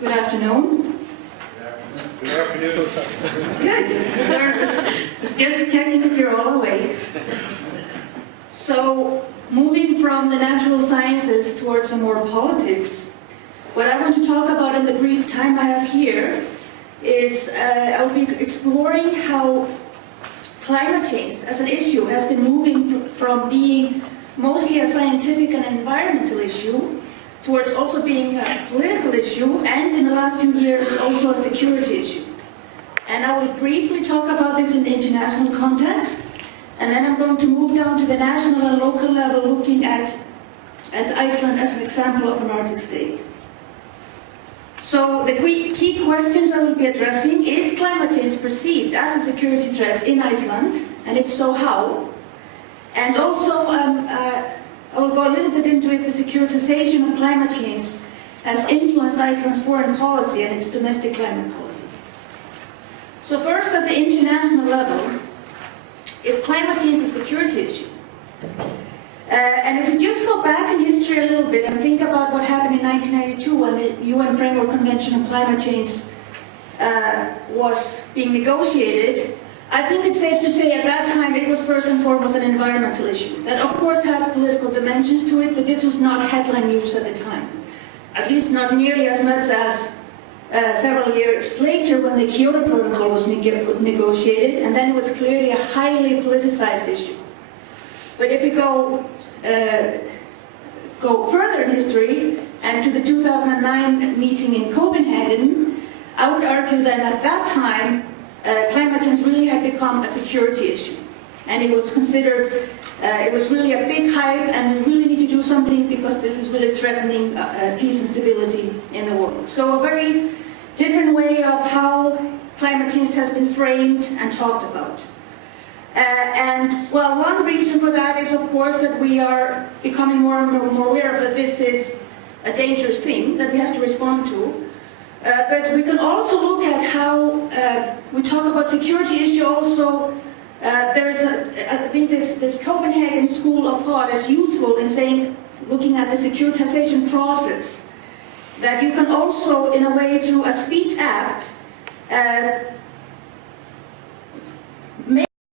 Good afternoon. Good afternoon. Good. Just checking if you're all awake. So, moving from the natural sciences towards some more politics, what I want to talk about in the brief time I have here is I'll be exploring how climate change as an issue has been moving from being mostly a scientific and environmental issue towards also being a political issue, and in the last 2 years also a security issue. And I will briefly talk about this in the international context, and then I'm going to move down to the national and local level, looking at Iceland as an example of an Arctic state. So the key questions I will be addressing: is climate change perceived as a security threat in Iceland, and if so, how? And also I will go a little bit into if the securitization of climate change has influenced Iceland's foreign policy and its domestic climate policy. So first, at the international level, is climate change a security issue? And if we just go back in history a little bit and think about what happened in 1992 when the UN Framework Convention on Climate Change was being negotiated, I think it's safe to say at that time it was first and foremost an environmental issue that of course had political dimensions to it, but this was not headline news at the time. At least not nearly as much as several years later when the Kyoto Protocol was negotiated, and then it was clearly a highly politicized issue. But if we go further in history and to the 2009 meeting in Copenhagen, I would argue that at that time climate change really had become a security issue, and it was considered, it was really a big hype, and we really need to do something because this is really threatening peace and stability in the world. So a very different way of how climate change has been framed and talked about. And well, one reason for that is of course that we are becoming more and more aware of that this is a dangerous thing that we have to respond to. But we can also look at how we talk about security issue also. There's I think this Copenhagen school of thought is useful in saying, looking at the securitization process, that you can also, in a way, through a speech act,